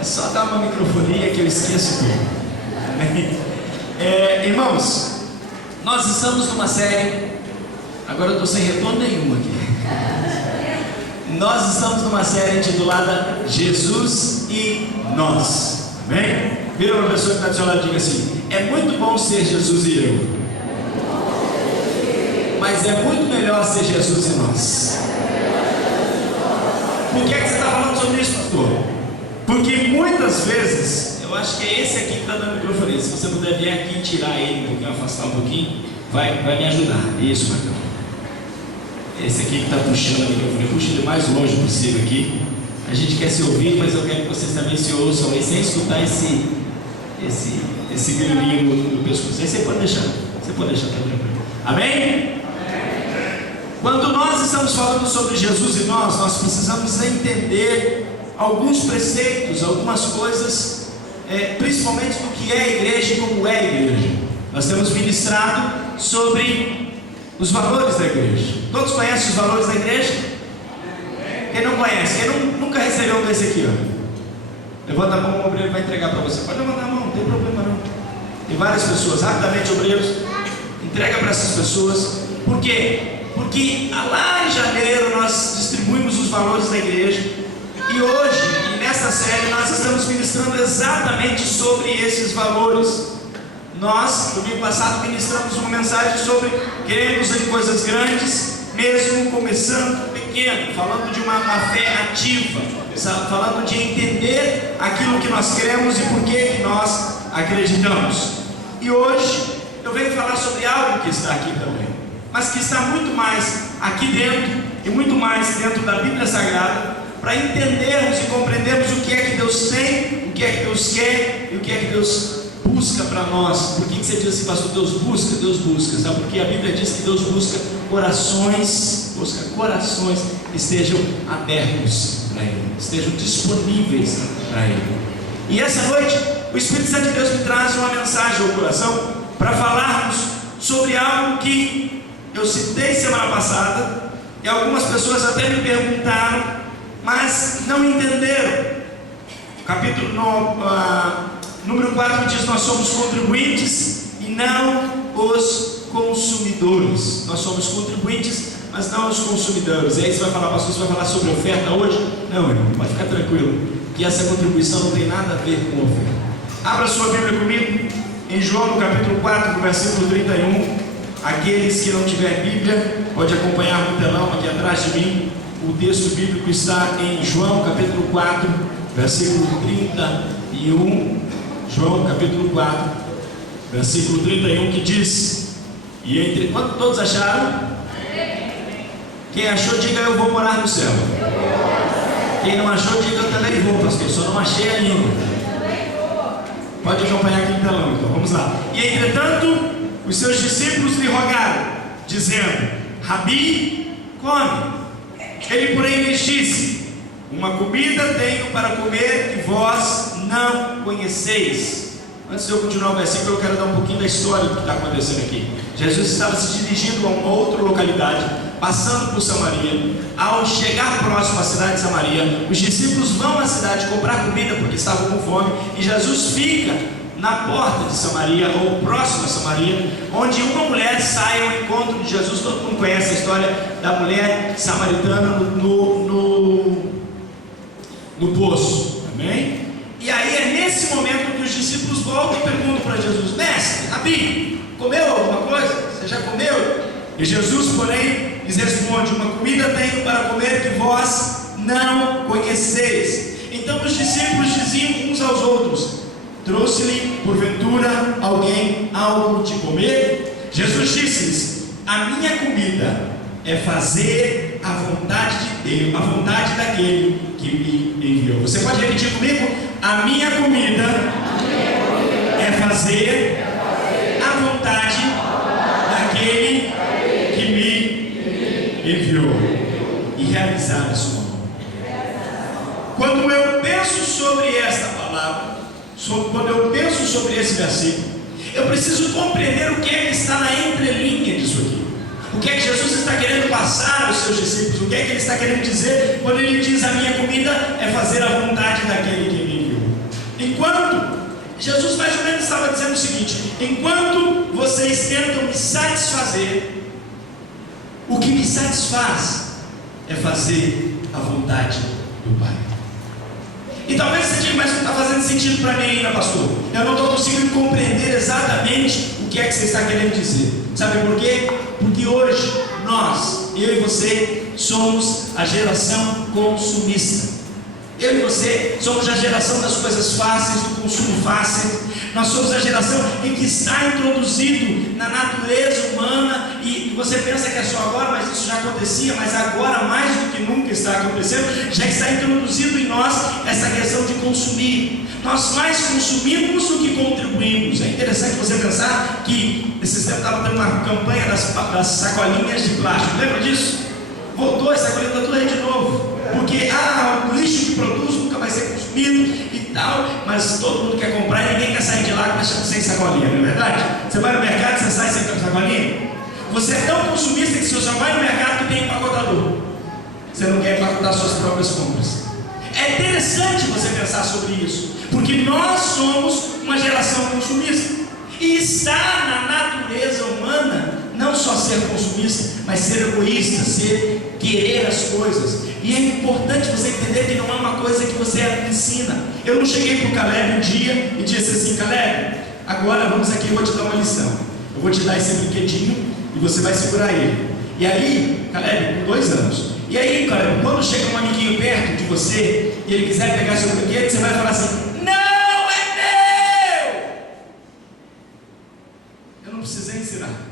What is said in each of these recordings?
É só dar uma microfonia que eu esqueço tudo. Irmãos, nós estamos numa série. Agora eu estou sem retorno nenhum aqui. Nós estamos numa série intitulada Jesus e Nós. Amém? Vira uma pessoa que está do seu lado e diga assim: é muito bom ser Jesus e eu, mas é muito melhor ser Jesus e nós. Por que você está falando sobre isso, pastor? Porque muitas vezes, eu acho que é esse aqui que está dando microfone. Se você puder vir aqui e tirar ele um pouquinho, afastar um pouquinho, vai me ajudar. Isso, Marcão. Esse aqui que está puxando o microfone, puxa ele mais longe possível aqui. A gente quer se ouvir, mas eu quero que vocês também se ouçam aí, sem escutar esse grilinho no pescoço. Aí você pode deixar, tá tranquilo. Amém? Quando nós estamos falando sobre Jesus e nós precisamos entender alguns preceitos, algumas coisas, principalmente do que é a igreja e como é a igreja. Nós temos ministrado sobre os valores da igreja. Todos conhecem os valores da igreja? Quem não conhece? Quem nunca recebeu um desse aqui? Ó? Levanta a mão, o obreiro vai entregar para você. Pode levantar a mão, não tem problema não. Tem várias pessoas, rapidamente, obreiros, entrega para essas pessoas. Por quê? Porque lá em janeiro nós distribuímos os valores da igreja. E hoje, e nessa série, nós estamos ministrando exatamente sobre esses valores. Nós, domingo passado, ministramos uma mensagem sobre queremos em coisas grandes, mesmo começando pequeno, falando de uma fé ativa, falando de entender aquilo que nós queremos e por que nós acreditamos. E hoje eu venho falar sobre algo que está aqui também, mas que está muito mais aqui dentro e muito mais dentro da Bíblia Sagrada, para entendermos e compreendermos o que é que Deus tem, o que é que Deus quer e o que é que Deus busca para nós. Por que você diz assim, pastor? Deus busca, sabe? Porque a Bíblia diz que Deus busca corações estejam abertos para Ele, estejam disponíveis para Ele. E essa noite o Espírito Santo de Deus me traz uma mensagem ao coração para falarmos sobre algo que eu citei semana passada e algumas pessoas até me perguntaram, mas não entenderam. Capítulo número 4 diz: nós somos contribuintes e não os consumidores. Nós somos contribuintes, mas não os consumidores. E aí você vai falar, pastor, você vai falar sobre oferta hoje? Não, irmão, pode ficar tranquilo, que essa contribuição não tem nada a ver com oferta. Abra sua Bíblia comigo em João, no capítulo 4, no versículo 31. Aqueles que não tiverem Bíblia, pode acompanhar no telão aqui atrás de mim. O texto bíblico está em João, capítulo 4, versículo 31. João, capítulo 4, versículo 31, que diz: e entre quanto todos acharam? Quem achou, diga: eu vou morar no céu. Quem não achou, diga: eu também vou, pastor, só não achei ainda. Pode acompanhar aqui no telão, então vamos lá. E entretanto, os seus discípulos lhe rogaram, dizendo: Rabi, come. Ele, porém, lhes disse: uma comida tenho para comer que vós não conheceis. Antes de eu continuar o versículo, eu quero dar um pouquinho da história do que está acontecendo aqui. Jesus estava se dirigindo a uma outra localidade, passando por Samaria. Ao chegar próximo à cidade de Samaria, os discípulos vão à cidade comprar comida porque estavam com fome, e Jesus fica na porta de Samaria, ou próximo a Samaria, onde uma mulher sai ao encontro de Jesus. Todo mundo conhece a história da mulher samaritana no poço, amém? E aí é nesse momento que os discípulos voltam e perguntam para Jesus: mestre, Rabi, comeu alguma coisa? Você já comeu? E Jesus, porém, lhes responde: uma comida tenho para comer que vós não conheceis. Então os discípulos diziam uns aos outros: trouxe-lhe porventura alguém algo de comer? Jesus disse-lhes: a minha comida é fazer a vontade de Deus, a vontade daquele que me enviou. Você pode repetir comigo? A minha comida é fazer a vontade daquele que me enviou e realizar a sua obra. Quando eu penso sobre esta palavra, quando eu penso sobre esse versículo, eu preciso compreender o que é que está na entrelinha disso aqui. O que é que Jesus está querendo passar aos seus discípulos? O que é que ele está querendo dizer quando ele diz: a minha comida é fazer a vontade daquele que me enviou? Jesus mais ou menos estava dizendo o seguinte: enquanto vocês tentam me satisfazer, o que me satisfaz é fazer a vontade do Pai. E talvez você diga, mas não está fazendo sentido para mim ainda, pastor. Eu não estou conseguindo compreender exatamente o que é que você está querendo dizer. Sabe por quê? Porque hoje nós, eu e você, somos a geração consumista. Eu e você somos a geração das coisas fáceis, do consumo fácil. Nós somos a geração em que está introduzido na natureza humana, e você pensa que é só agora, mas isso já acontecia, mas agora mais do que nunca está acontecendo, já está introduzido em nós essa questão de consumir. Nós mais consumimos do que contribuímos. É interessante você pensar que esses tempos estava tendo uma campanha das sacolinhas de plástico, lembra disso? Voltou, essa sacolinha está tudo aí de novo, porque o lixo que produz nunca vai ser consumido e tal, mas todo mundo quer comprar e ninguém quer sair de lá sem sacolinha, não é verdade? Você vai no mercado e você sai sem sacolinha? Você é tão consumista que você só vai no mercado que tem empacotador. Você não quer empacotar suas próprias compras. É interessante você pensar sobre isso, porque nós somos uma geração consumista, e está na natureza humana não só ser consumista, mas ser egoísta, ser querer as coisas. E é importante você entender que não é uma coisa que você ensina. Eu não cheguei para o Caleb um dia e disse assim: Caleb, agora vamos aqui, eu vou te dar uma lição. Eu vou te dar esse brinquedinho e você vai segurar ele. E aí, Caleb, com 2 anos. E aí, Caleb, quando chega um amiguinho perto de você e ele quiser pegar seu brinquedo, você vai falar assim: não é meu! Eu não precisei ensinar.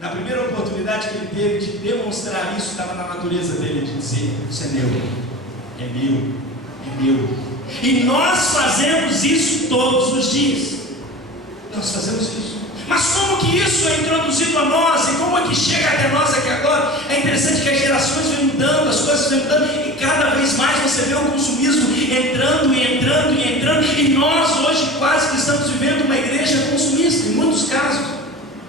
Na primeira oportunidade que ele teve de demonstrar isso, estava na natureza dele de dizer: isso é meu, é meu, é meu. E nós fazemos isso todos os dias. Nós fazemos isso. Mas como que isso é introduzido a nós? E como é que chega até nós aqui agora? É interessante que as gerações vêm mudando, as coisas vêm mudando, e cada vez mais você vê o consumismo entrando e entrando e entrando. E nós hoje quase que estamos vivendo uma igreja consumista, em muitos casos.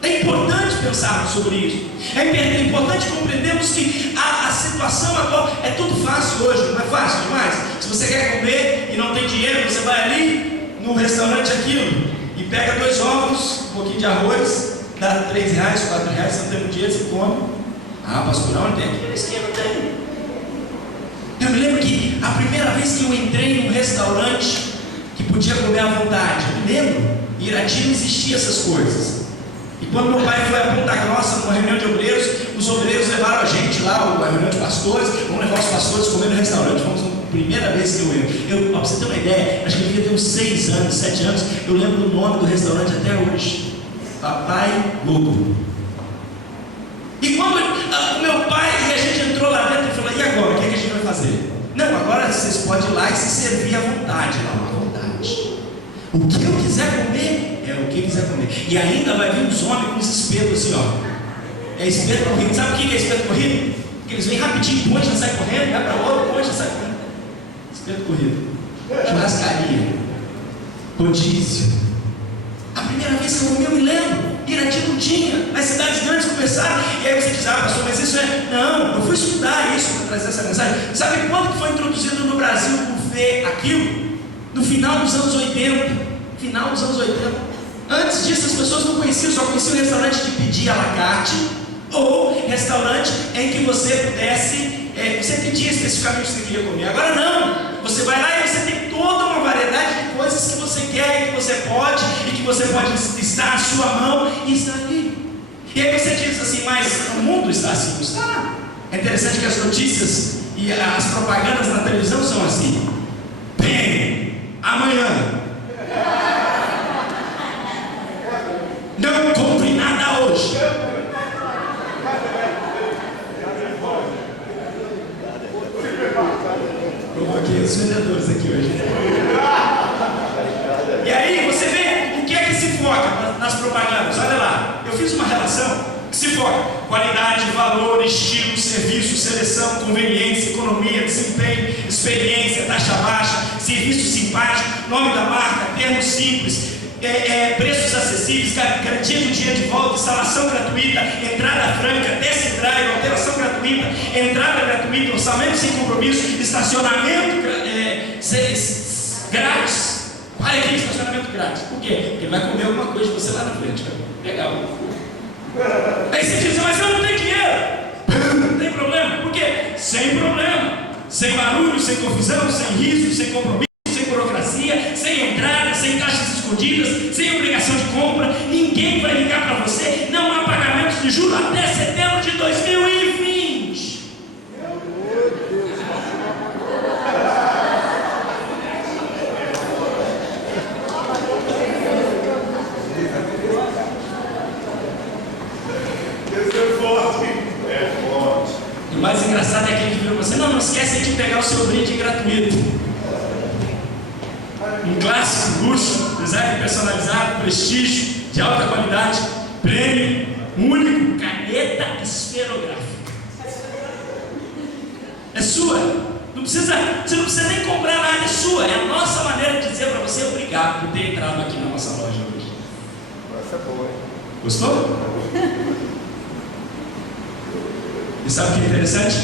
É importante pensarmos sobre isso. É importante compreendermos que a situação atual é tudo fácil hoje, não é fácil demais? Se você quer comer e não tem dinheiro, você vai ali no restaurante aquilo e pega 2 ovos, um pouquinho de arroz, dá R$3, R$4, você não tem muito dinheiro, você come. Pastor, onde tem aqui na esquina? Tem. Eu me lembro que a primeira vez que eu entrei num restaurante que podia comer à vontade, eu me lembro, em Irati não existiam essas coisas. E quando meu pai foi a Ponta Grossa numa reunião de obreiros, os obreiros levaram a gente lá, a reunião de pastores, vamos levar os pastores comer no restaurante. Vamos na primeira vez que eu para você ter uma ideia, acho que eu devia ter uns 6 anos, 7 anos, eu lembro do nome do restaurante até hoje: Papai Gogo. E quando o meu pai e a gente entrou lá dentro e falou: e agora, o que é que a gente vai fazer? Não, agora vocês podem ir lá e se servir à vontade, lá à vontade. O que eu quiser comer, é o que quiser comer. E ainda vai vir uns homens com os espetos assim, ó. É espeto corrido. Sabe o que é espeto corrido? Que eles vêm rapidinho, põe, já sai correndo, vai para outro, põe, já sai correndo. Espeto corrido. Churrascaria. Rodízio. A primeira vez que eu comi, eu me lembro. Irati não tinha. Nas cidades grandes começaram. E aí você diz: pastor, mas isso é... Não, eu fui estudar isso para trazer essa mensagem. Sabe quando que foi introduzido no Brasil o buffet aquilo? No final dos anos 80. Final dos anos 80. Antes disso as pessoas não conheciam, só conheciam o restaurante de pedir à la carte, ou restaurante em que você pudesse, você pedia especificamente o que você queria comer. Agora não, você vai lá e você tem toda uma variedade de coisas que você quer e que você pode, e que você pode estar à sua mão e está ali. E aí você diz assim: mas o mundo está assim? Não está. É interessante que as notícias e as propagandas na televisão são assim: bem, amanhã não compre nada hoje. Provoquei os vendedores aqui hoje. E aí você vê o que é que se foca nas propagandas. Olha lá, eu fiz uma relação que se foca: qualidade, valor, estilo, serviço, seleção, conveniência, economia, desempenho, experiência, taxa baixa, serviço simpático, nome da marca, termos simples, preços acessíveis, garantia de um dia de volta, instalação gratuita, entrada franca, test drive, alteração gratuita, entrada gratuita, orçamento sem compromisso, estacionamento grátis. Vai aqui, estacionamento grátis. Por quê? Porque ele vai comer alguma coisa de você lá na frente. Legal. Aí você diz, mas eu não tenho dinheiro. Não tem problema. Por quê? Sem problema. Sem barulho, sem confusão, sem riso, sem compromisso, sem burocracia, sem entrada, sem taxas escondidas, sem obrigação de compra. Ninguém vai ligar para você. Não há pagamentos de juros até setembro de 2020. O mais engraçado é aquele que virou você: não esquece de pegar o seu brinde gratuito. Um clássico, luxo, design personalizado, prestígio, de alta qualidade, prêmio único, caneta esferográfica. É sua. Você não precisa nem comprar nada, é sua. É a nossa maneira de dizer para você obrigado por ter entrado aqui na nossa loja hoje. Essa é boa. Gostou? E sabe o que é interessante?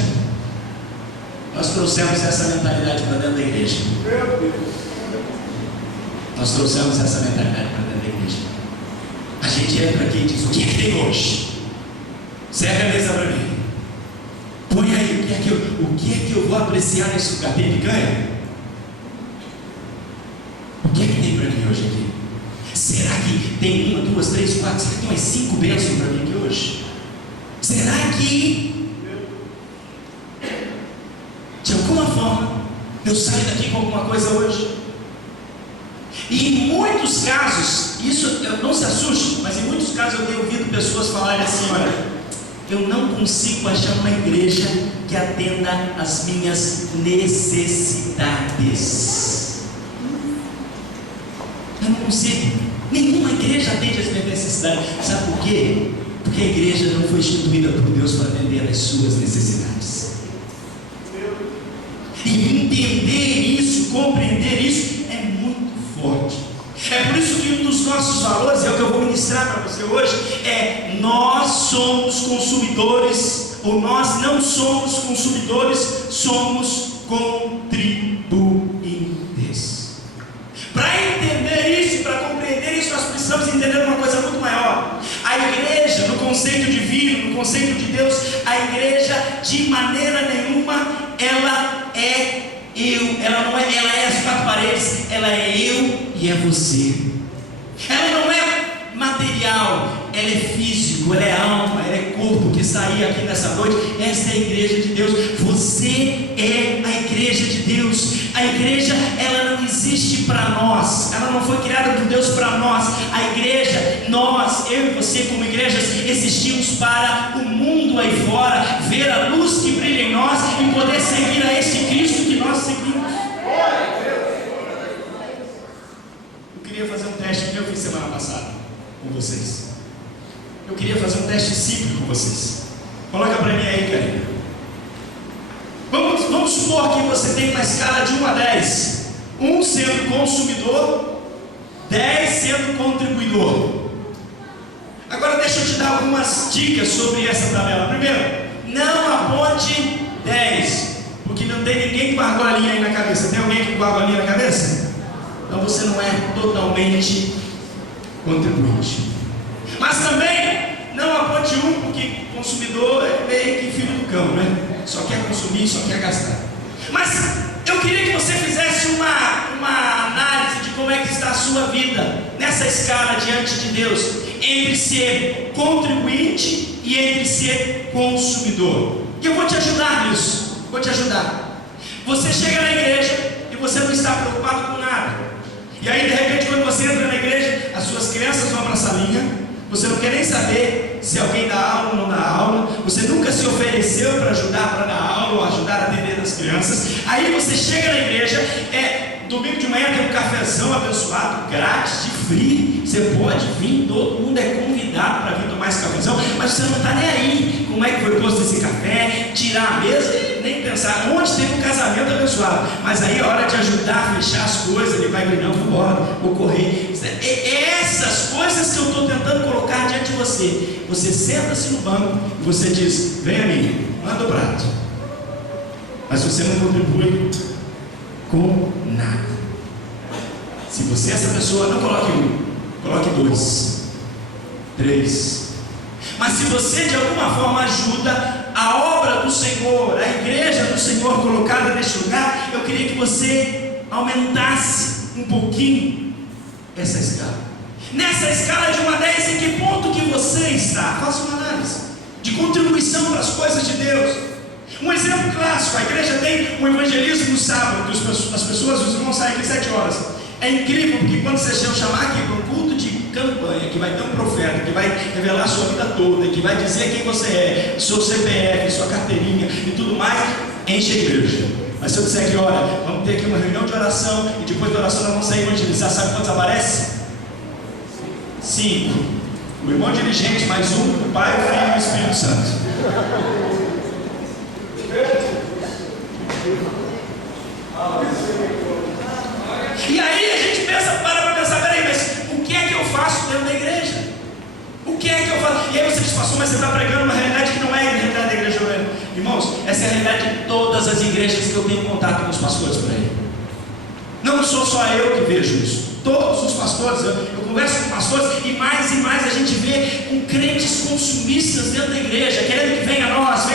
Nós trouxemos essa mentalidade para dentro da igreja. Nós trouxemos essa mentalidade para dentro da igreja. A gente entra aqui e diz: o que é que tem hoje? Serve a mesa para mim. Põe aí, o que é que eu vou apreciar nesse lugar? Tem picanha? O que é que tem para mim hoje aqui? Será que tem 1, 2, 3, 4, será que tem umas 5 bênçãos para mim aqui hoje? Será que de alguma forma eu saio daqui com alguma coisa hoje? E em muitos casos, isso não se assuste, mas em muitos casos eu tenho ouvido pessoas falarem assim: olha, eu não consigo achar uma igreja que atenda às minhas necessidades. Eu não consigo. Nenhuma igreja atende às minhas necessidades. Sabe por quê? Porque a igreja não foi instituída por Deus para atender às suas necessidades. E entender isso, compreender isso, é muito forte. É por isso que um dos nossos valores, é o que eu vou ministrar para você hoje, é: nós somos consumidores, ou nós não somos consumidores, somos contribuintes. Para entender isso, para compreender isso, nós precisamos entender uma coisa muito maior. A igreja, no conceito divino, no conceito de Deus, a igreja de maneira nenhuma ela é eu, ela não é, ela é as 4 paredes, ela é eu e é você. Ela não é material, ela é físico, ela é alma, ela é corpo que está aí aqui nessa noite. Essa é a igreja de Deus. Você é a igreja de Deus. A igreja, ela não existe para nós, ela não foi criada por Deus para nós. A igreja, nós, eu e você como igrejas, existimos para o mundo aí fora ver a luz que brilha em nós e poder seguir a esse Cristo que nós seguimos. Eu queria fazer um teste que eu fiz semana passada com vocês. Eu queria fazer um teste simples com vocês. Coloca para mim aí, Karina. Vamos supor que você tem uma escala de 1 a 10. 1 sendo consumidor, 10 sendo contribuidor. Agora deixa eu te dar algumas dicas sobre essa tabela. Primeiro, não aponte 10, porque não tem ninguém com argolinha aí na cabeça. Tem alguém com argolinha na cabeça? Então você não é totalmente contribuinte. Mas também não aponte 1, porque consumidor é meio que filho do cão, né? Só quer consumir, só quer gastar. Mas eu queria que você fizesse uma análise de como é que está a sua vida nessa escala diante de Deus, entre ser contribuinte e entre ser consumidor. E eu vou te ajudar nisso. Vou te ajudar. Você chega na igreja e você não está preocupado com nada. E aí de repente quando você entra na igreja, as suas crianças vão para a salinha. Você não quer nem saber se alguém dá aula ou não dá aula. Você nunca se ofereceu para ajudar para dar aula ou ajudar a atender as crianças. Aí você chega na igreja, domingo de manhã tem um cafezão abençoado, grátis, de free. Você pode vir, todo mundo é convidado para vir tomar esse cafezão, mas você não está nem aí. Como é que foi posto esse café, tirar a mesa e nem pensar onde teve um casamento abençoado. Mas aí a hora de ajudar a fechar as coisas, ele vai gritar: vou embora, vou correr. Essas coisas que eu estou tentando colocar diante de você. Você senta-se no banco e você diz: vem a mim, manda o prato. Mas você não contribui com nada. Se você é essa pessoa, não coloque 1, coloque 2, 3. Mas se você de alguma forma ajuda a obra do Senhor, a igreja do Senhor colocada neste lugar, eu queria que você aumentasse um pouquinho essa escala. Nessa escala de 1 a 10, em que ponto que você está? Faça uma análise de contribuição para as coisas de Deus. Um exemplo clássico: a igreja tem um evangelismo no sábado, as pessoas, os irmãos saem aqui 7 horas. É incrível, porque quando você chamar aqui para um culto de campanha, que vai ter um profeta, que vai revelar a sua vida toda, que vai dizer quem você é, seu CPF, sua carteirinha e tudo mais, enche a igreja. Mas se eu disser que, olha, vamos ter aqui uma reunião de oração, e depois da oração nós vamos sair evangelizar, sabe quantos aparece? 5. O irmão dirigente mais 1, o Pai, o Filho e o Espírito Santo. E aí a gente para pensar, peraí, mas o que é que eu faço dentro da igreja? O que é que eu faço? E aí você diz, pastor, mas você está pregando uma realidade que não é a realidade da igreja. Irmãos, essa é a realidade de todas as igrejas que eu tenho contato com os pastores por aí. Não sou só eu que vejo isso. Todos os pastores, eu converso com pastores, e mais a gente vê com crentes consumistas dentro da igreja, querendo que venha a nós,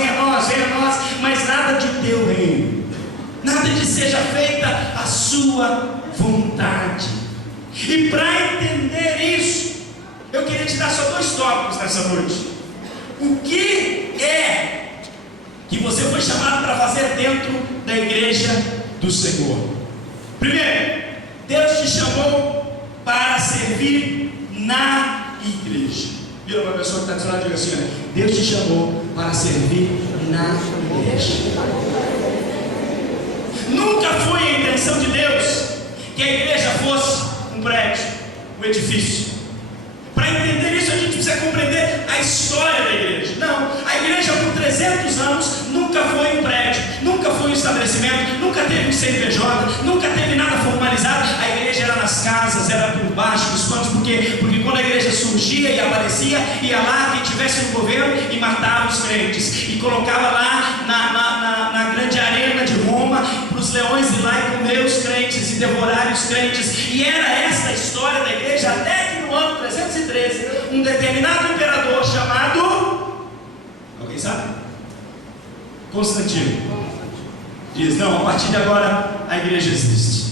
mas nada de teu reino, nada de seja feita a sua vontade. E para entender isso, eu queria te dar só 2 tópicos nessa noite. O que é que você foi chamado para fazer dentro da igreja do Senhor? Primeiro, Deus te chamou para servir na igreja. Vira para a pessoa que está do seu lado e diga assim: Deus te chamou para servir na igreja. Nunca foi a intenção de Deus que a igreja fosse um prédio, um edifício. Para entender isso, a gente precisa compreender a história da igreja. Não, a igreja por 300 anos nunca foi um prédio, nunca foi um estabelecimento, nunca teve um CNPJ, nunca teve nada formalizado. A igreja era nas casas, era por baixo dos panos, porque quando a igreja surgia e aparecia, ia lá quem tivesse no governo e matava os crentes, e colocava lá na grande arena de Roma, para os leões ir lá e comer os crentes e devorar os crentes. E era essa a história da igreja, até que no ano 313, um determinado imperador chamado, alguém sabe? Constantino, diz: não, a partir de agora a igreja existe.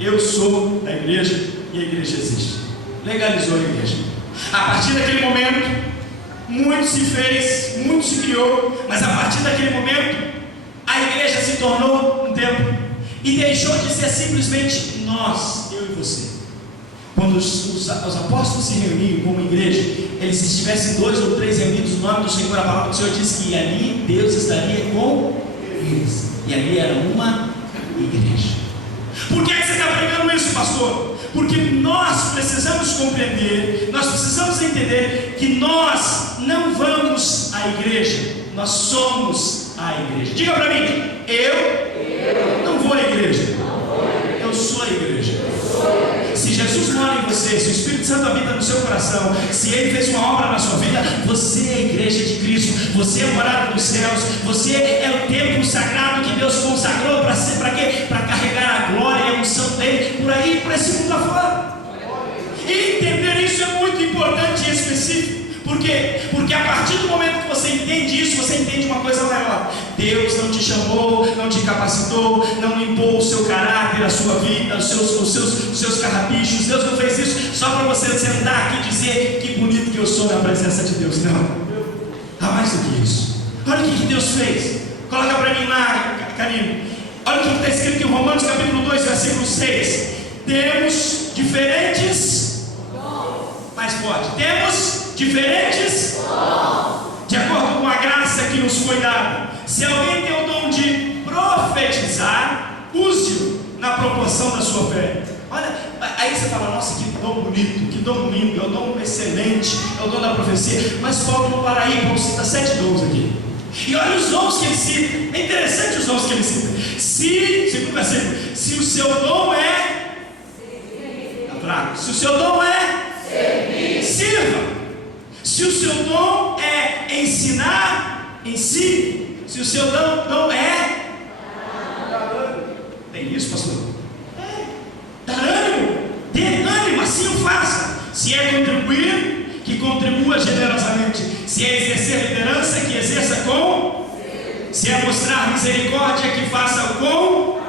Eu sou da igreja e a igreja existe. Legalizou a igreja. A partir daquele momento, muito se fez, muito se criou, mas a partir daquele momento, a igreja se tornou um templo e deixou de ser simplesmente nós, eu e você. Quando os apóstolos se reuniam como igreja, eles, se estivessem 2 ou 3 reunidos no nome do Senhor, a palavra do Senhor diz que ali Deus estaria com eles, e ali era uma igreja. Por que você está pregando isso, pastor? Porque nós precisamos compreender, nós precisamos entender que nós não vamos à igreja, nós somos a igreja. Diga para mim: eu não vou à igreja, eu sou a igreja. Se Jesus mora em você, se o Espírito Santo habita no seu coração, se Ele fez uma obra na sua vida, você é a igreja de Cristo, você é a morada dos céus, você é o templo sagrado que Deus consagrou para ser, para quê? Para carregar a glória e a unção dele por aí, por esse mundo afora. E entender isso é muito importante e específico. Por quê? Porque a partir do momento que você entende isso, você entende uma coisa maior. Deus não te chamou, não te capacitou, não limpou o seu caráter, a sua vida, os seus carrapichos. Deus não fez isso só para você sentar aqui e dizer: que bonito que eu sou na presença de Deus. Não, há mais do que isso. Olha o que Deus fez. Coloca para mim lá, carinho. Olha o que está escrito em Romanos capítulo 2, versículo 6. Temos diferentes, mais forte, temos diferentes de acordo com a graça que nos foi dada. Se alguém tem o dom de profetizar, use-o na proporção da sua fé. Olha, aí você fala: nossa, que dom bonito, que dom lindo, é o dom excelente, é o dom da profecia. Mas Paulo não para aí, Paulo cita 7 dons aqui. E olha os dons que ele cita. É interessante os dons que ele cita. Segundo versículo, se o seu dom é fraco, se o seu dom é sirva. Se o seu dom é ensinar, ensine. Se o seu dom é... Tem isso, pastor? Dar ânimo. Se é contribuir, que contribua generosamente. Se é exercer liderança, que exerça com. Se é mostrar misericórdia, que faça com.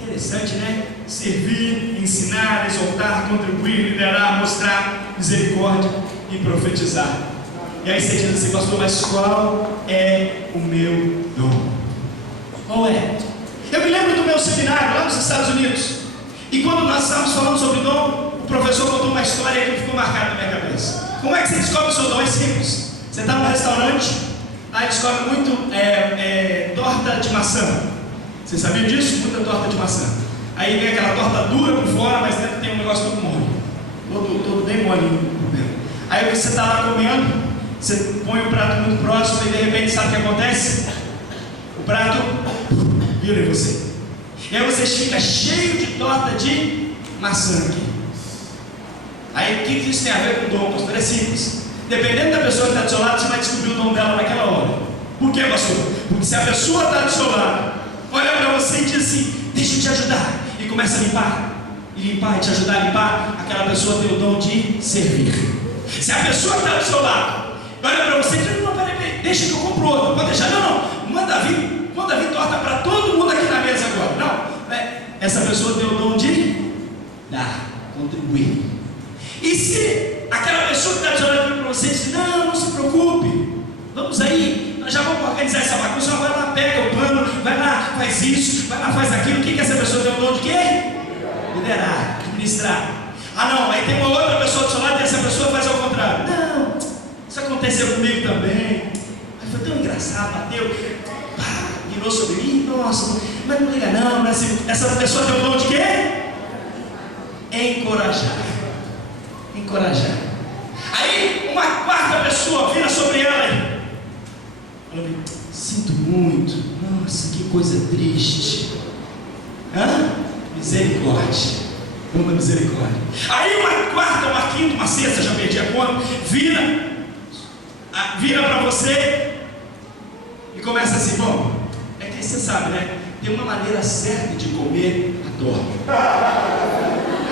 Interessante, né? Servir, ensinar, exortar, contribuir, liderar, mostrar misericórdia e profetizar. E aí você diz assim, pastor, mas qual é o meu dom? Qual é? Eu me lembro do meu seminário lá nos Estados Unidos. E quando nós estávamos falando sobre dom, o professor contou uma história que ficou marcada na minha cabeça. Como é que você descobre o seu dom? É simples. Você está num restaurante, aí descobre muito torta de maçã. Você sabia disso? Muita torta de maçã. Aí vem aquela torta dura por fora, mas dentro tem um negócio todo mole. Todo bem molinho por dentro. Aí você está lá comendo, você põe o prato muito próximo e de repente sabe o que acontece? O prato vira em você. E aí você fica cheio de torta de maçã aqui. Aí o que isso tem a ver com o dom, pastor? É simples. Dependendo da pessoa que está do seu lado, você vai descobrir o dom dela naquela hora. Por quê, pastor? Porque se a pessoa está do seu lado, olha para você e diz assim, deixa eu te ajudar, e começa a limpar, e te ajudar a limpar, aquela pessoa tem o dom de servir. Se a pessoa está do seu lado, olha para você e diz, não, peraí, deixa que eu compro outro, pode deixar, não, manda vir torta para todo mundo aqui na mesa agora. Não, essa pessoa tem o dom de dar, contribuir. E se aquela pessoa que está te olhando para você diz, não se preocupe, vamos aí, nós já vamos organizar essa bagunça, vai lá, pega o pano, vai lá, faz isso, vai lá, faz aquilo. O que essa pessoa tem o dom de quê? Liderar, administrar. Ah não, aí tem uma outra pessoa do seu lado e essa pessoa faz ao contrário. Não, isso aconteceu comigo também, mas foi tão engraçado, bateu, virou sobre mim, nossa, mas não liga não, né? Essa pessoa tem o dom de quê? Encorajar. Aí uma quarta pessoa vira sobre ela e ela diz, sinto muito, nossa, que coisa triste. Misericórdia. Uma misericórdia. Aí uma quarta, uma quinta, uma sexta, já perdi a conta, vira para você e começa assim, bom, é que você sabe, né? Tem uma maneira certa de comer a torta.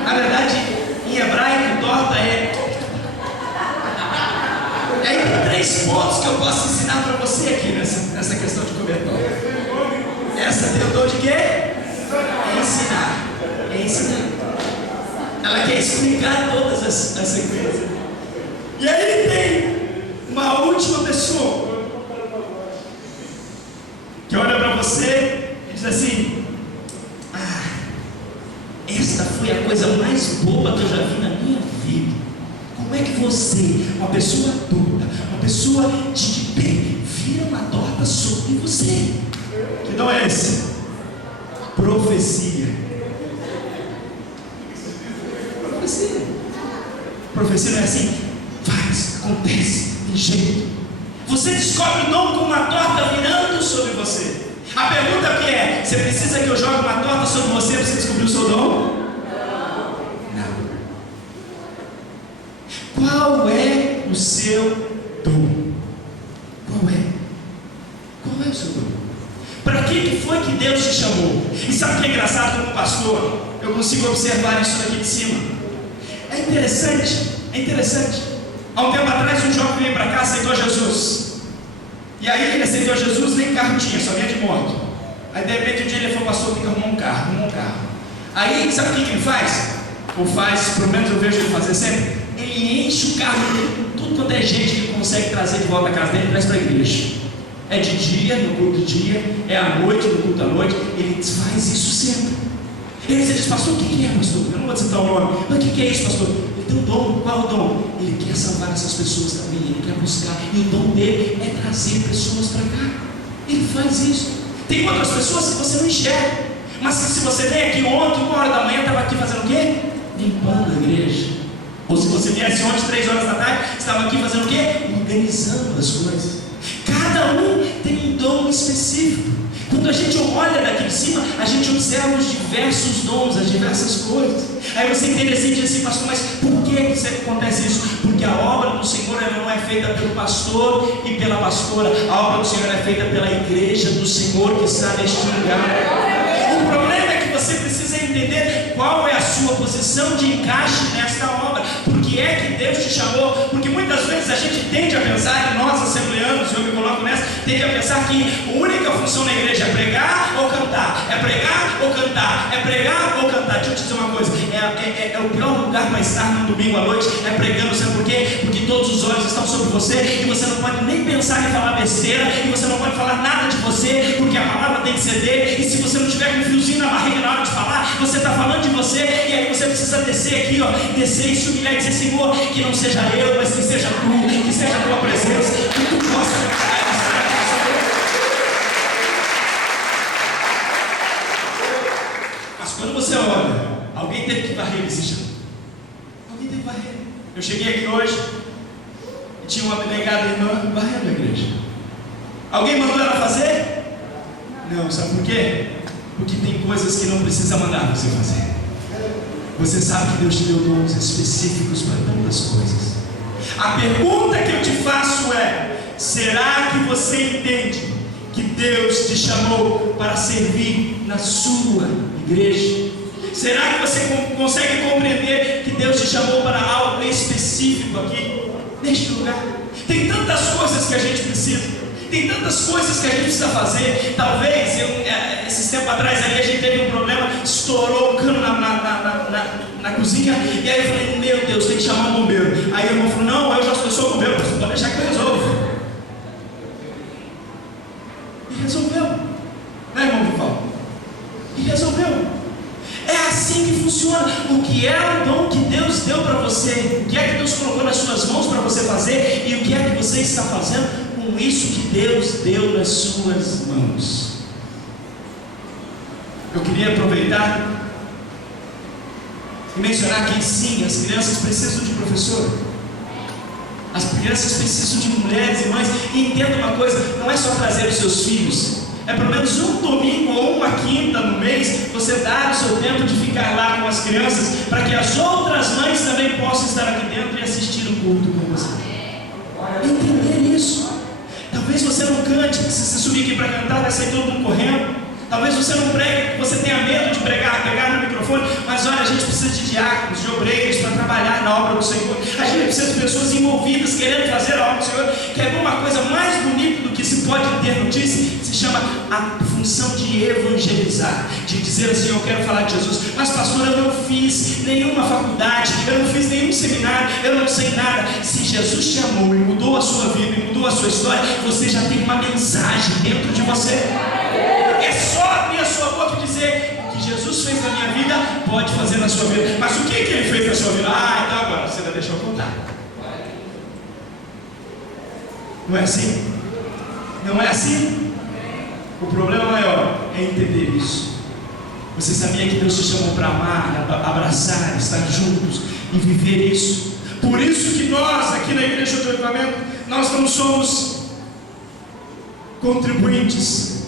Na verdade, em hebraico, torta Aí tem 3 pontos que eu posso ensinar para você aqui nessa questão de comer torta. Essa tem o dom de quê? É ensinar. Ela quer explicar todas as sequências. E aí tem uma última pessoa que olha para você e diz assim, esta foi a coisa mais boba que eu já vi na minha vida. Como é que você, uma pessoa adulta, uma pessoa de bem, vira uma torta sobre você? Que não é esse? Profecia. Profecia não é assim, faz, acontece, tem jeito. Você descobre o dom com uma torta virando sobre você. A pergunta que é, você precisa que eu jogue uma torta sobre você para você descobrir o seu dom? Não. Qual é o seu dom? Qual é o seu dom? Para que foi que Deus te chamou? E sabe o que é engraçado como pastor? Eu consigo observar isso daqui de cima. É interessante. Há um tempo atrás um jovem veio para cá, aceitou Jesus. E aí ele aceitou Jesus, nem carro tinha, só vinha de moto. Aí de repente um dia ele falou, pastor, tem que arrumar um carro. Aí sabe o que ele faz? Ou faz, pelo menos eu vejo ele fazer sempre. Ele enche o carro dele com tudo quanto é gente que ele consegue trazer de volta à casa dele e traz para a igreja. É de dia, no culto de dia, é à noite, no culto à noite. Ele faz isso sempre. E aí você diz, pastor, o que é, pastor? Eu não vou citar o nome, mas o que é isso, pastor? Ele tem um dom. Qual é o dom? Ele quer salvar essas pessoas também, ele quer buscar. E o dom dele é trazer pessoas para cá. Ele faz isso. Tem outras pessoas que você não enxerga, mas se você vem aqui ontem, 1h estava aqui fazendo o quê? Limpando a igreja. Ou se você viesse ontem, 3h estava aqui fazendo o quê? Organizando as coisas. Cada um tem um dom específico. Quando a gente olha daqui de cima, a gente observa os diversos dons, as diversas coisas. Aí você entende assim, diz assim, pastor, mas por que acontece isso? Porque a obra do Senhor ela não é feita pelo pastor e pela pastora. A obra do Senhor é feita pela igreja do Senhor que está neste lugar. O problema é que você precisa entender qual é a sua posição de encaixe nesta obra. Porque que é que Deus te chamou, porque muitas vezes a gente tende a pensar, que nós assembleanos, eu me coloco nessa, tende a pensar que a única função na igreja é pregar ou cantar, é pregar ou cantar, é pregar ou cantar. Deixa eu te dizer uma coisa, é o pior lugar para estar no domingo à noite, é pregando, sabe por quê? Porque todos os olhos estão sobre você, e você não pode nem pensar em falar besteira, e você não pode falar nada de você, porque a palavra tem que ceder, e se você não tiver com um fiozinho na barriga na hora de falar, você está falando de você, e aí você precisa descer aqui, descer e se humilhar e dizer: Senhor, que não seja eu, mas que seja tu, que seja a tua presença, que tu possa estar aqui. Mas quando você olha, alguém teve que varrer esse chão. Alguém teve que varrer. Eu cheguei aqui hoje e tinha uma abnegada irmã varrendo a igreja. Alguém mandou ela fazer? Não, sabe por quê? Porque tem coisas que não precisa mandar você fazer. Você sabe que Deus te deu dons específicos para tantas coisas. A pergunta que eu te faço é: será que você entende que Deus te chamou para servir na sua igreja? Será que você consegue compreender que Deus te chamou para algo específico aqui, neste lugar? Tem tantas coisas que a gente precisa. Tem tantas coisas que a gente precisa fazer. Talvez, esses tempos atrás ali, a gente teve um problema, estourou o cano na cozinha, e aí eu falei: meu Deus, tem que chamar um bombeiro. Aí o irmão falou: não, eu sou bombeiro, mas pode deixar que eu resolvo. E resolveu, né, irmão Vival? E resolveu. É assim que funciona. O que é o dom que Deus deu para você? O que é que Deus colocou nas suas mãos para você fazer? E o que é que você está fazendo com isso que Deus deu nas suas mãos? Eu queria aproveitar e mencionar que sim, as crianças precisam de professor. As crianças precisam de mulheres e mães. E entenda uma coisa: não é só trazer os seus filhos. É pelo menos um domingo ou uma quinta no mês você dar o seu tempo de ficar lá com as crianças, para que as outras mães também possam estar aqui dentro e assistir o culto com você. Entender isso. Talvez você não cante, se você subir aqui para cantar vai sair todo mundo correndo. Talvez você não pregue, você tenha medo de pregar, pegar no microfone. Mas olha, a gente precisa de diáconos, de obreiros para trabalhar na obra do Senhor. A gente precisa de pessoas envolvidas, querendo fazer a obra do Senhor. Quer ver uma coisa mais bonita do que se pode ter notícia? Se chama a função de evangelizar, de dizer assim: eu quero falar de Jesus. Mas pastor, eu não fiz nenhuma faculdade, eu não fiz nenhum seminário, eu não sei nada. Se Jesus te amou e mudou a sua vida e mudou a sua história, você já tem uma mensagem dentro de você. É só abrir a sua boca e dizer: o que Jesus fez na minha vida, pode fazer na sua vida. Mas o que Ele fez na sua vida? Então agora você vai deixar eu contar. Não é assim? Não é assim? O problema maior é entender isso. Você sabia que Deus te chamou para amar, abraçar, estar juntos e viver isso? Por isso que nós aqui na Igreja do Avivamento, nós não somos contribuintes,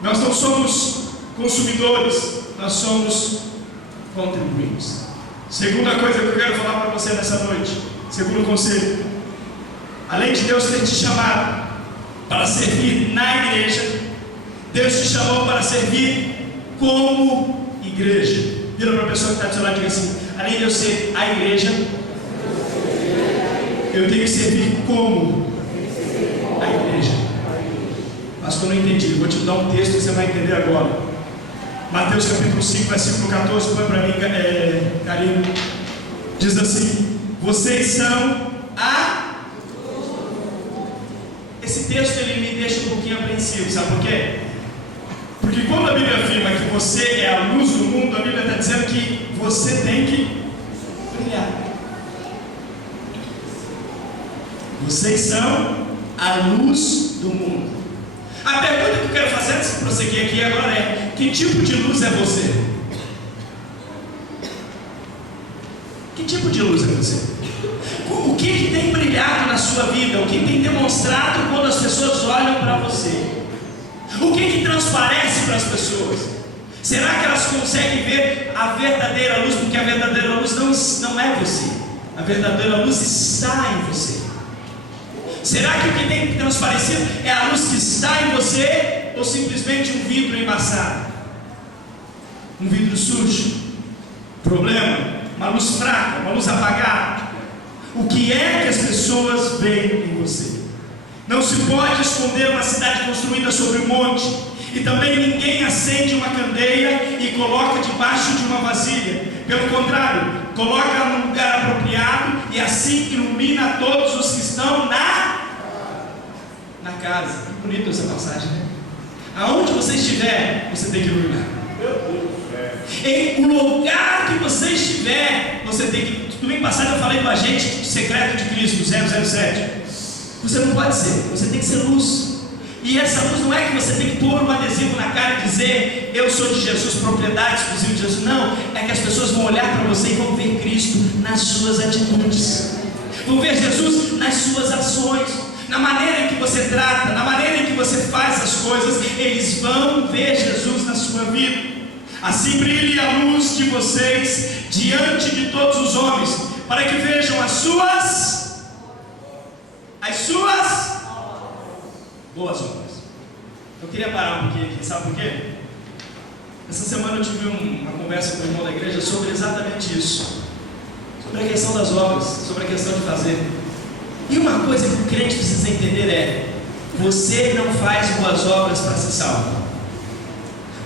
nós não somos consumidores, nós somos contribuintes. Segunda coisa que eu quero falar para você nessa noite, segundo conselho: além de Deus ter te chamado para servir na igreja, Deus te chamou para servir como igreja. Vira para a pessoa que está do seu lado e diga assim: além de eu ser a igreja, eu tenho que servir como a igreja. Pastor, não entendi. Vou te dar um texto que você vai entender agora. Mateus capítulo 5, versículo 14. Põe para mim, carinho. Diz assim: vocês são a... Esse texto ele me deixa um pouquinho apreensivo. Sabe por quê? Porque quando a Bíblia afirma que você é a luz do mundo, a Bíblia está dizendo que você tem que brilhar. Vocês são a luz do mundo. A pergunta que eu quero fazer antes de prosseguir aqui agora é: que tipo de luz é você? Que tipo de luz é você? O que tem brilhado na sua vida? O que tem demonstrado quando as pessoas olham para você? O que transparece para as pessoas? Será que elas conseguem ver a verdadeira luz? Porque a verdadeira luz não é você. A verdadeira luz está em você. Será que o que tem transparecido é a luz que está em você, ou simplesmente um vidro embaçado? Um vidro sujo? Problema uma luz fraca, uma luz apagada. O que é que as pessoas veem em você? Não se pode esconder uma cidade construída sobre um monte, e também ninguém acende uma candeia e coloca debaixo de uma vasilha. Pelo contrário, coloca num lugar apropriado, e assim ilumina todos os que estão na casa. Que bonito essa passagem, né? Aonde você estiver, você tem que iluminar. Em o lugar que você estiver, você tem que... Domingo passado eu falei do agente secreto de Cristo, 007. Você não pode ser, você tem que ser luz. E essa luz não é que você tem que pôr um adesivo na cara e dizer: eu sou de Jesus, propriedade exclusiva de Jesus. Não, é que as pessoas vão olhar para você e vão ver Cristo nas suas atitudes, vão ver Jesus nas suas ações, na maneira em que você trata, na maneira em que você faz as coisas. Eles vão ver Jesus na sua vida. Assim brilhe a luz de vocês diante de todos os homens, para que vejam as suas boas obras. Eu queria parar um pouquinho aqui, sabe por quê? Essa semana eu tive uma conversa com o irmão da igreja sobre exatamente isso, sobre a questão das obras, sobre a questão de fazer. E uma coisa que o crente precisa entender é: você não faz boas obras para ser salvo,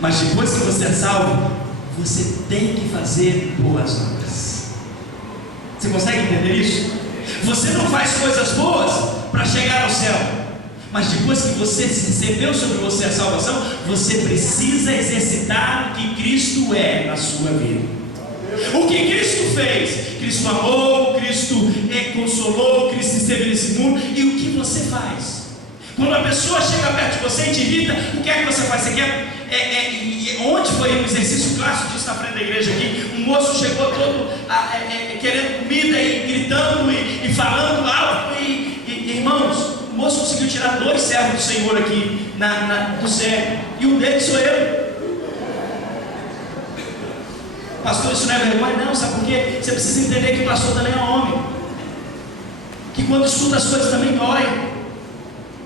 mas depois que você é salvo, você tem que fazer boas obras. Você consegue entender isso? Você não faz coisas boas para chegar ao céu, mas depois que você recebeu sobre você a salvação, você precisa exercitar o que Cristo é na sua vida. O que Cristo fez? Cristo amou, Cristo consolou, Cristo esteve nesse mundo. E o que você faz? Quando a pessoa chega perto de você e te irrita, o que é que você faz? Você quer... Ontem foi um exercício clássico disso na frente da igreja aqui. Um moço chegou todo querendo comida e gritando e falando alto. Irmãos, o moço conseguiu tirar 2 servos do Senhor aqui do céu, e um deles sou eu. Pastor, isso não é vergonha? Não, sabe por quê? Você precisa entender que o pastor também é homem, que quando escuta as coisas também dói.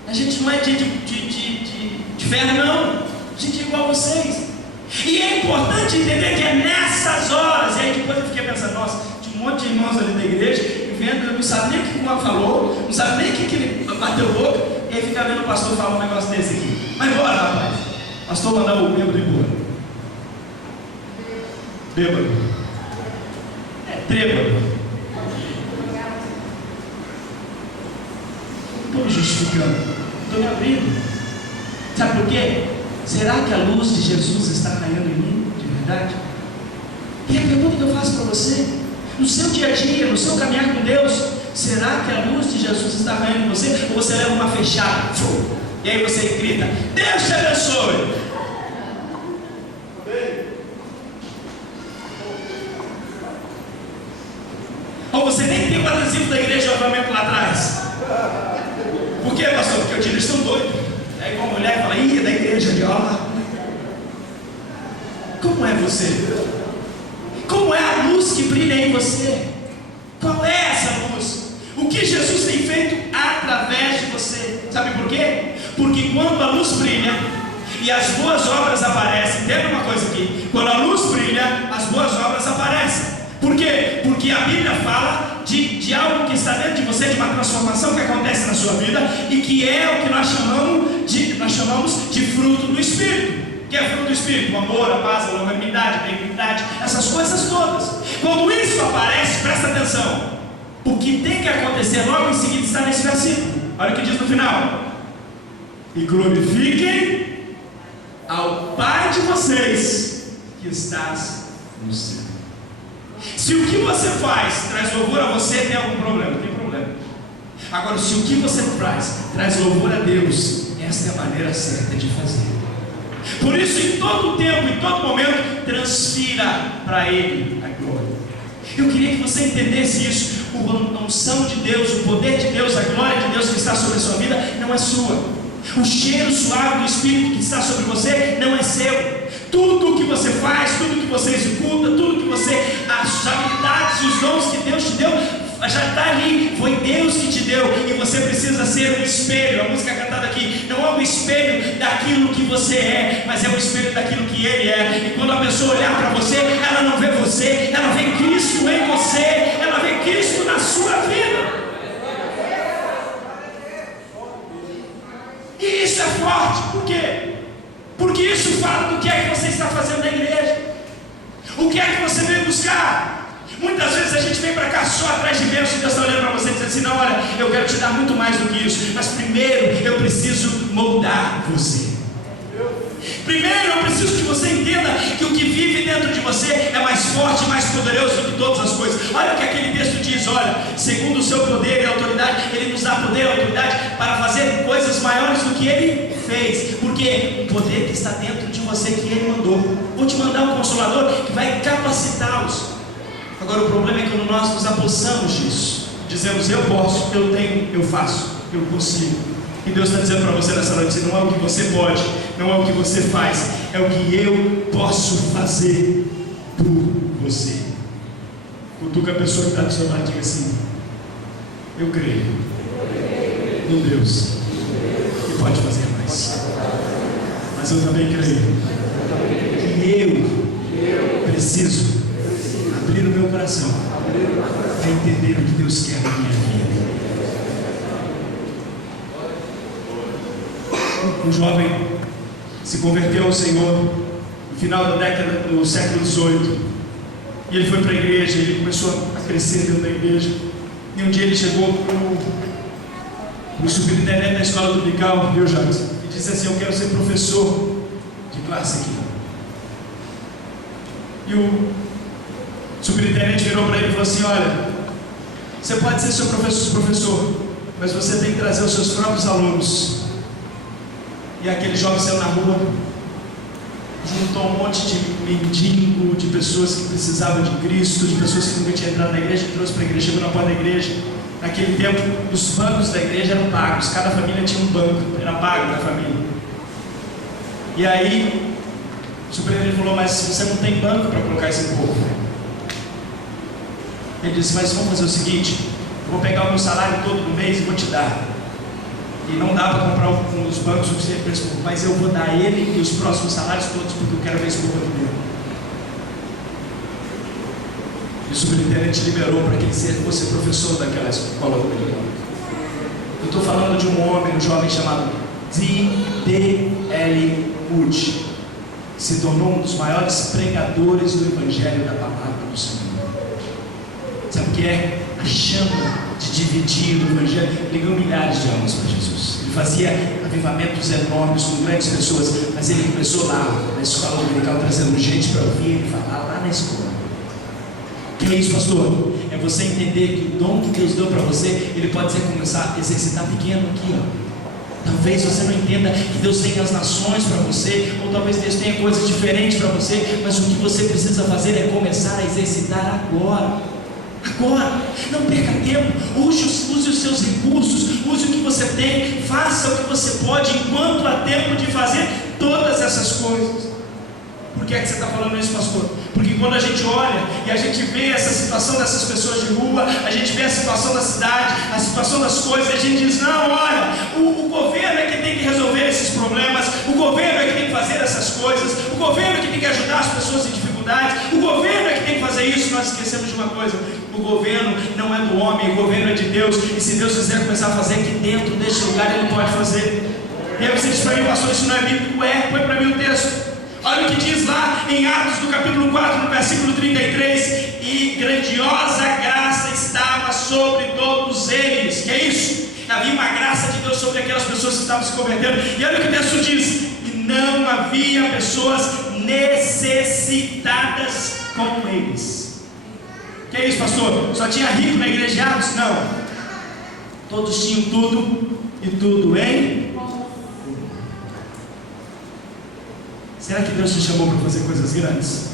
A gente não é de ferro, não. A gente é igual a vocês. E é importante entender que é nessas horas. E aí depois eu fiquei pensando: nossa, tinha um monte de irmãos ali da igreja, e vendo, não sabe nem o que o falou, não sabe nem o que ele bateu boca, e aí fica vendo o pastor falar um negócio desse aqui. Vai embora, rapaz. O pastor mandava o bêbado embora. Bêbado. Trêbado. Não estou me justificando, estou me abrindo. Sabe por quê? Será que a luz de Jesus está raiando em mim, de verdade? E a pergunta que eu faço para você: no seu dia a dia, no seu caminhar com Deus, será que a luz de Jesus está raiando em você? Ou você leva uma fechada, e aí você grita: Deus te abençoe? Ou você nem tem o adesivo da igreja de Avamento lá atrás? Por quê, pastor? Porque eu digo: eles estão doidos. Aí uma mulher fala: ih, é da igreja ali, ó. Como é você? Como é a luz que brilha em você? Qual é essa luz? O que Jesus tem feito através de você? Sabe por quê? Porque quando a luz brilha e as boas obras aparecem, entenda uma coisa aqui: quando a luz brilha, as boas obras aparecem. Por quê? Porque a Bíblia fala de algo que está dentro de você, de uma transformação que acontece na sua vida, e que é o que nós chamamos de fruto do Espírito. Que é fruto do Espírito? O amor, a paz, a longanimidade, a benignidade, essas coisas todas. Quando isso aparece, presta atenção, o que tem que acontecer logo em seguida está nesse versículo. Olha o que diz no final: e glorifiquem ao Pai de vocês que estás no céu. Se o que você faz traz louvor a você, tem algum problema? Não tem problema. Agora, se o que você faz traz louvor a Deus, essa é a maneira certa de fazer. Por isso, em todo tempo, em todo momento, transfira para Ele a glória. Eu queria que você entendesse isso. A unção de Deus, o poder de Deus, a glória de Deus que está sobre a sua vida não é sua. O cheiro suave do Espírito que está sobre você não é seu. Tudo o que você faz, tudo que você executa, tudo que você, as habilidades e os dons que Deus te deu, já está ali, foi Deus que te deu, e você precisa ser um espelho. A música cantada aqui, não é um espelho daquilo que você é, mas é um espelho daquilo que Ele é. E quando a pessoa olhar para você, ela não vê você, ela vê Cristo em você, ela vê Cristo na sua vida. E isso é forte, por quê? Porque isso fala do que é que você está fazendo na igreja, o que é que você veio buscar. Muitas vezes a gente vem para cá só atrás de bênçãos, e Deus está olhando para você e dizendo assim: não, olha, eu quero te dar muito mais do que isso, mas primeiro eu preciso moldar você. Primeiro eu preciso que você entenda que o que vive dentro de você é mais forte e mais poderoso do que todas as coisas. Olha o que aquele texto diz: olha, segundo o seu poder e autoridade, Ele nos dá poder e autoridade para fazer coisas maiores do que Ele fez, porque o poder que está dentro de você que Ele mandou. Vou te mandar um Consolador que vai capacitá-los. Agora o problema é quando nós nos apossamos disso, dizemos: eu posso, eu tenho, eu faço, eu consigo. E Deus está dizendo para você nessa noite: não é o que você pode, não é o que você faz, é o que eu posso fazer por você. Cutuca a pessoa que está do seu lado e diga assim: eu creio em Deus que pode fazer mais, mas eu também creio que eu preciso abrir o meu coração para entender o que Deus quer na minha vida. Um jovem se converteu ao Senhor no final da década do século XVIII, e ele foi para a igreja, ele começou a crescer dentro da igreja, e um dia ele chegou para o superintendente da escola dominical, viu, Jacques, e disse assim: eu quero ser professor de classe aqui. E o superintendente virou para ele e falou assim: olha, você pode ser seu professor, mas você tem que trazer os seus próprios alunos. E aquele jovem saiu na rua, juntou um monte de mendigo, de pessoas que precisavam de Cristo, de pessoas que nunca tinham entrado na igreja, trouxe para a igreja, chegou na porta da igreja. Naquele tempo, os bancos da igreja eram pagos, cada família tinha um banco, era pago da família. E aí, o superintendente falou: mas você não tem banco para colocar esse povo. Ele disse: mas vamos fazer o seguinte, eu vou pegar o meu salário todo do mês e vou te dar. E não dá para comprar um dos bancos suficiente para esse povo, mas eu vou dar ele e os próximos salários todos, porque eu quero ver esse povo aqui dentro. E o superintendente liberou para que ele fosse professor daquela escola dominical. Eu estou falando de um homem, um jovem chamado D.L. Moody, que se tornou um dos maiores pregadores do Evangelho da Palavra do Senhor. Sabe o que é? A chama de dividir o Evangelho. Ele ganhou milhares de almas para Jesus. Ele fazia avivamentos enormes com grandes pessoas, mas ele começou lá na escola dominical, trazendo gente para ouvir ele falar lá na escola. O que é isso, pastor? É você entender que o dom que Deus deu para você, Ele pode começar a exercitar pequeno aqui, ó. Talvez você não entenda que Deus tem as nações para você, ou talvez Deus tenha coisas diferentes para você, mas o que você precisa fazer é começar a exercitar agora. Agora, não perca tempo, use os seus recursos, use o que você tem, faça o que você pode enquanto há tempo de fazer todas essas coisas. Por que é que você está falando isso, pastor? Porque quando a gente olha e a gente vê essa situação dessas pessoas de rua, a gente vê a situação da cidade, a situação das coisas, a gente diz: não, olha, o governo é que tem que resolver esses problemas, o governo é que tem que fazer essas coisas, o governo é que tem que ajudar as pessoas em dificuldades, o governo é que tem que fazer isso. Nós esquecemos de uma coisa: o governo não é do homem, o governo é de Deus, e se Deus quiser começar a fazer aqui dentro deste lugar, Ele pode fazer. E aí você diz para mim: pastor, isso não é bíblico? É, põe para mim o texto. Olha o que diz lá em Atos do capítulo 4, no versículo 33: e grandiosa graça estava sobre todos eles. Que é isso? Havia uma graça de Deus sobre aquelas pessoas que estavam se convertendo. E olha o que o texto diz: e não havia pessoas necessitadas como eles. Que é isso, pastor? Só tinha rico na igreja de Atos? Não. Todos tinham tudo e tudo em... Será que Deus te chamou para fazer coisas grandes?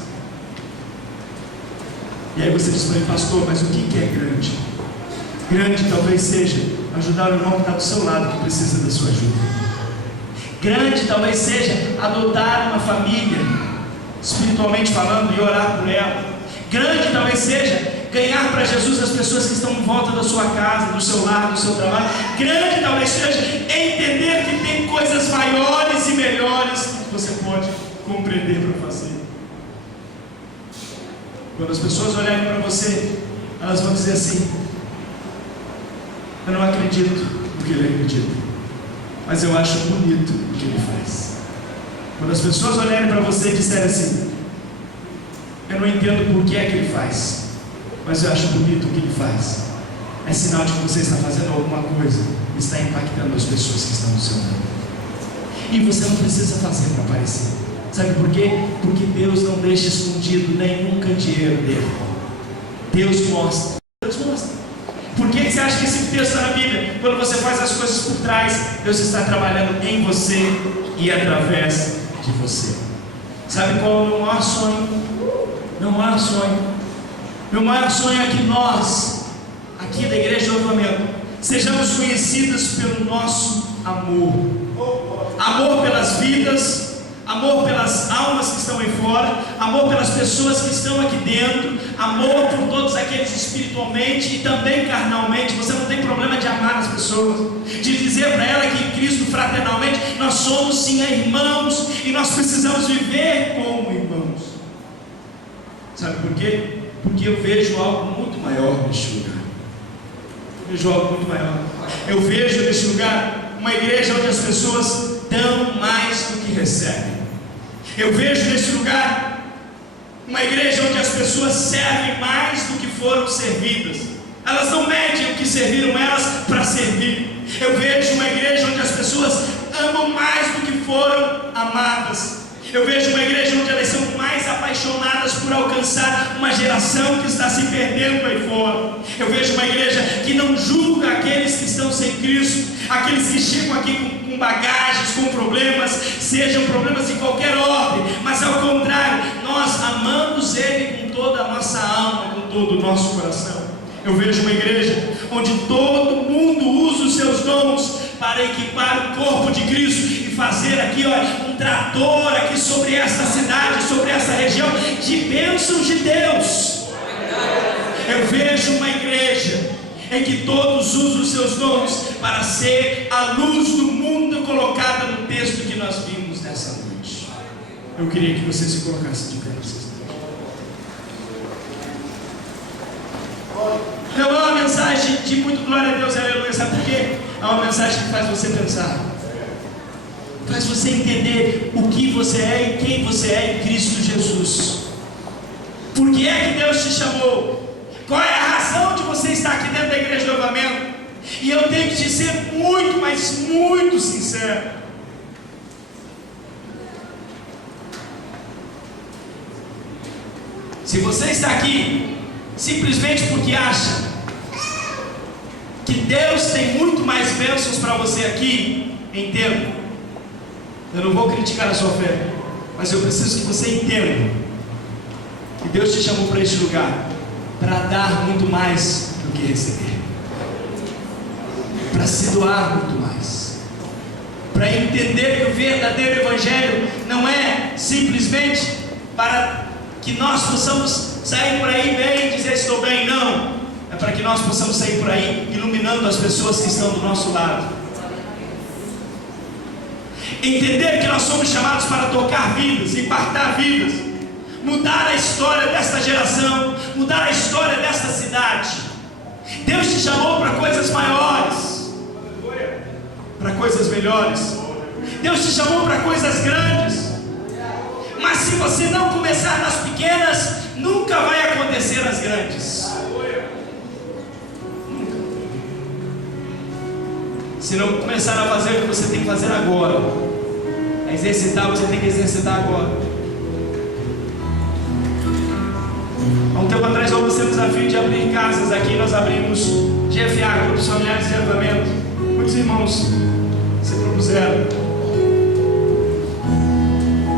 E aí você diz para mim: pastor, mas o que é grande? Grande talvez seja ajudar o irmão que está do seu lado, que precisa da sua ajuda. Grande talvez seja adotar uma família, espiritualmente falando, e orar por ela. Grande talvez seja ganhar para Jesus as pessoas que estão em volta da sua casa, do seu lar, do seu trabalho. Grande talvez seja entender que tem coisas maiores e melhores que você pode compreender para fazer. Quando as pessoas olharem para você, elas vão dizer assim: eu não acredito no que ele acredita, mas eu acho bonito o que ele faz. Quando as pessoas olharem para você e disserem assim: eu não entendo por que é que ele faz, mas eu acho bonito o que ele faz, é sinal de que você está fazendo alguma coisa e está impactando as pessoas que estão no seu mundo. E você não precisa fazer para aparecer. Sabe por quê? Porque Deus não deixa escondido nenhum candeeiro dele. Deus mostra. Deus mostra. Por que você acha que esse texto está na Bíblia? Quando você faz as coisas por trás, Deus está trabalhando em você e através de você. Sabe qual é o meu maior sonho? Meu maior sonho. Meu maior sonho é que nós, aqui da Igreja do Avivamento, sejamos conhecidos pelo nosso amor. Amor pelas vidas, amor pelas almas que estão aí fora, amor pelas pessoas que estão aqui dentro, amor por todos aqueles espiritualmente e também carnalmente. Você não tem problema de amar as pessoas, de dizer para ela que em Cristo fraternalmente nós somos sim irmãos e nós precisamos viver como irmãos. Sabe por quê? Porque eu vejo algo muito maior neste lugar. Eu vejo algo muito maior. Eu vejo neste lugar uma igreja onde as pessoas dão mais do que recebem. Eu vejo neste lugar uma igreja onde as pessoas servem mais do que foram servidas. Elas não medem o que serviram elas para servir. Eu vejo uma igreja onde as pessoas amam mais do que foram amadas. Eu vejo uma igreja onde elas são mais apaixonadas por alcançar uma geração que está se perdendo aí fora. Eu vejo uma igreja que não julga aqueles que estão sem Cristo, aqueles que chegam aqui com bagagens, com problemas, sejam problemas de qualquer ordem, mas ao contrário, nós amamos Ele com toda a nossa alma, com todo o nosso coração. Eu vejo uma igreja onde todo mundo usa os seus dons para equipar o corpo de Cristo e fazer aqui um trator aqui sobre essa cidade, sobre essa região, de bênçãos de Deus. Eu vejo uma igreja em que todos usam os seus dons para ser a luz do mundo colocada no texto que nós vimos nessa noite. Eu queria que você se colocasse de pé. Então é uma mensagem de muito glória a Deus, aleluia. Sabe por quê? É uma mensagem que faz você pensar, faz você entender o que você é e quem você é em Cristo Jesus. Por que é que Deus te chamou? Qual é a razão de você estar aqui dentro da Igreja do Avivamento? E eu tenho que te ser muito, mas muito sincero. Se você está aqui simplesmente porque acha que Deus tem muito mais bênçãos para você aqui, entenda. Eu não vou criticar a sua fé, mas eu preciso que você entenda que Deus te chamou para este lugar para dar muito mais do que receber, para se doar muito mais, para entender que o verdadeiro Evangelho não é simplesmente para que nós possamos sair por aí bem e dizer estou bem, não. É para que nós possamos sair por aí iluminando as pessoas que estão do nosso lado. Entender que nós somos chamados para tocar vidas, impactar vidas, mudar a história desta geração, mudar a história desta cidade. Deus te chamou para coisas maiores, para coisas melhores. Deus te chamou para coisas grandes. Mas se você não começar nas pequenas, nunca vai acontecer nas grandes. Nunca. Se não começar a fazer o que você tem que fazer agora, a exercitar o que você tem que exercitar agora. Há um tempo atrás eu lancei o desafio de abrir casas aqui. Nós abrimos GFA, Grupos Familiares de Avivamento. Muitos irmãos se propuseram.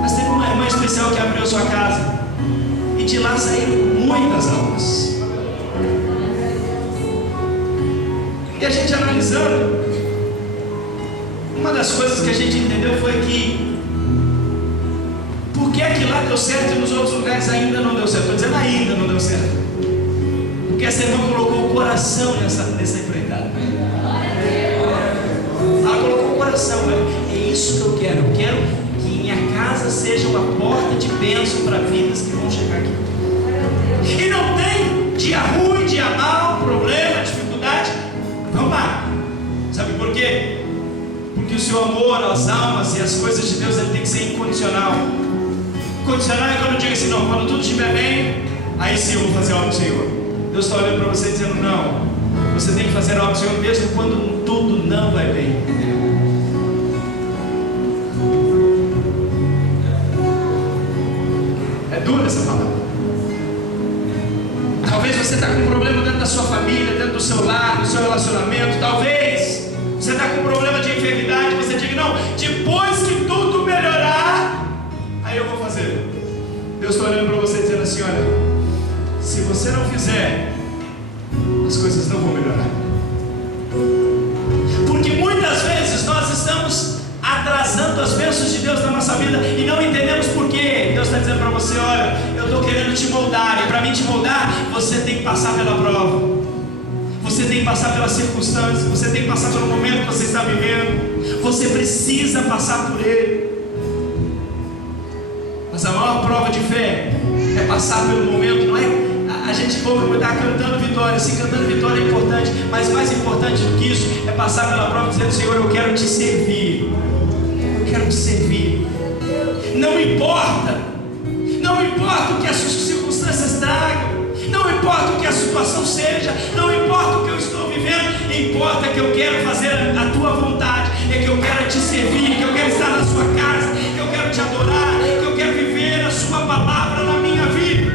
Mas teve uma irmã especial que abriu sua casa e de lá saíram muitas almas. E a gente analisando, uma das coisas que a gente entendeu foi que por que é que lá deu certo e nos outros lugares ainda não deu certo? Estou dizendo ainda não deu certo. Porque essa irmã colocou o coração nessa empreitada. Ela colocou o coração. É isso que eu quero. Eu quero que minha casa seja uma porta de bênção para vidas que vão chegar aqui. E não tem dia ruim, dia mau, problema, dificuldade. Vamos lá. Sabe por quê? Porque o seu amor às almas e às coisas de Deus, ele tem que ser incondicional. Condicional é quando eu digo assim, não, quando tudo estiver bem, aí sim eu vou fazer algo do Senhor. Deus está olhando para você dizendo, não, você tem que fazer algo do Senhor mesmo quando tudo não vai bem. É dura essa palavra. Talvez você está com um problema dentro da sua família, dentro do seu lar, do seu relacionamento. Talvez você está com um problema de enfermidade. Você diga, não, depois que tudo melhorar, aí eu vou fazer. Deus está olhando para você dizendo assim, olha, se você não fizer, as coisas não vão melhorar. Porque muitas vezes nós estamos atrasando as bênçãos de Deus na nossa vida e não entendemos por quê. Deus está dizendo para você, olha, eu estou querendo te moldar, e para mim te moldar, você tem que passar pela prova. Você tem que passar pelas circunstâncias, você tem que passar pelo momento que você está vivendo. Você precisa passar por ele. Mas a maior prova de fé é passar pelo momento, não é? A gente está cantando vitória. Sim, cantando vitória é importante, mas mais importante do que isso é passar pela prova dizendo, Senhor, eu quero te servir. Eu quero te servir. Não importa o que as circunstâncias tragam. Não importa o que a situação seja, não importa o que eu estou vivendo, importa que eu quero fazer a tua vontade, é que eu quero te servir, que eu quero estar na sua casa, que eu quero te adorar, que eu quero viver a sua palavra na minha vida.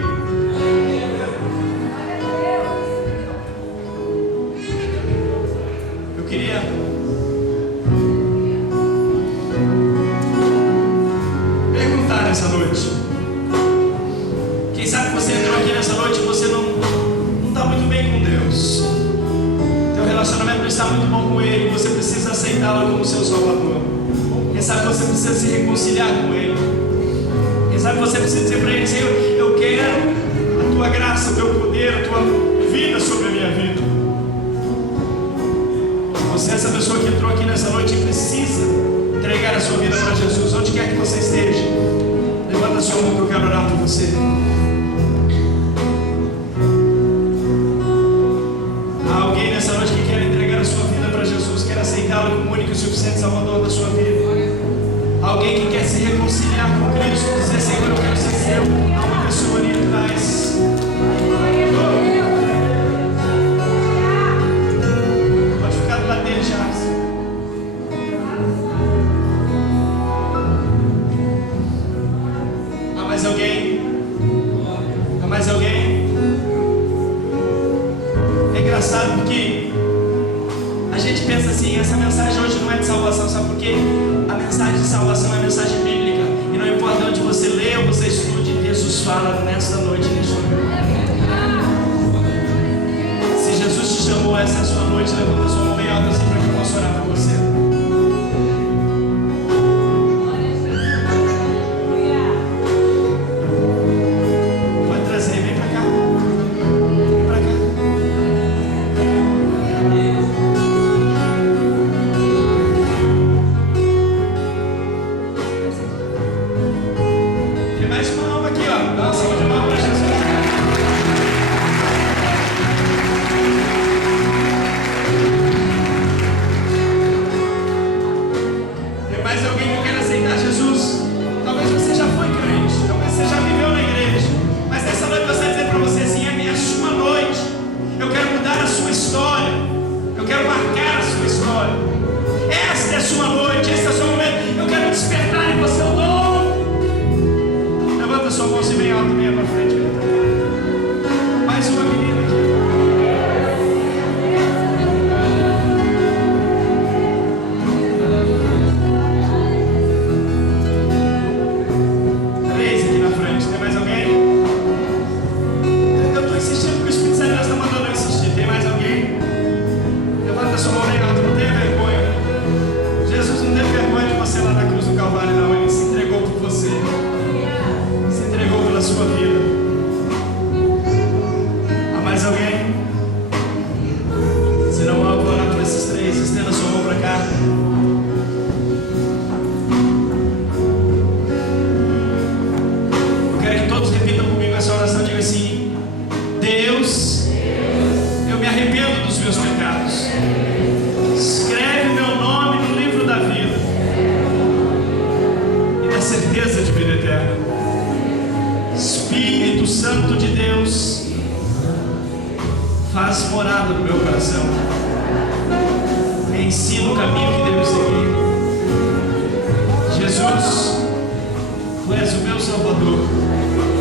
Eu queria perguntar nessa noite. Quem sabe você entrou aqui nessa noite e você não está muito bem com Deus. Teu relacionamento não está muito bom com Ele. Você precisa aceitá-lo como seu Salvador. Quem sabe você precisa se reconciliar com Ele. Quem sabe você precisa dizer para Ele, Senhor, eu quero a Tua graça, o Teu poder, a Tua vida sobre a minha vida. Você é essa pessoa que entrou aqui nessa noite e precisa entregar a sua vida para Jesus. Onde quer que você esteja, levanta a sua mão que eu quero orar por você. Aceitá-lo como único e suficiente Salvador da sua vida. Alguém que quer se reconciliar com Cristo, dizer, Senhor, eu quero ser seu. Há uma pessoa ali atrás. Pode ficar do lado dele, Charles. Há mais alguém? Há mais alguém? É engraçado porque a gente pensa assim, essa mensagem hoje não é de salvação, sabe por quê? A mensagem de salvação é a mensagem bíblica. E não importa onde você lê ou você estude, Jesus fala nesta noite, neste lugar. Se Jesus te chamou essa sua noite, levanta a sua mão bem alta assim para que eu possa orar por você. Pode trazer, vem para cá. Vem para cá. Mais uma alma aqui, ó. Dá uma salva de mão para Jesus. Santo de Deus, faz morada no meu coração. Me ensina o caminho que devo seguir. Jesus, Tu és o meu Salvador.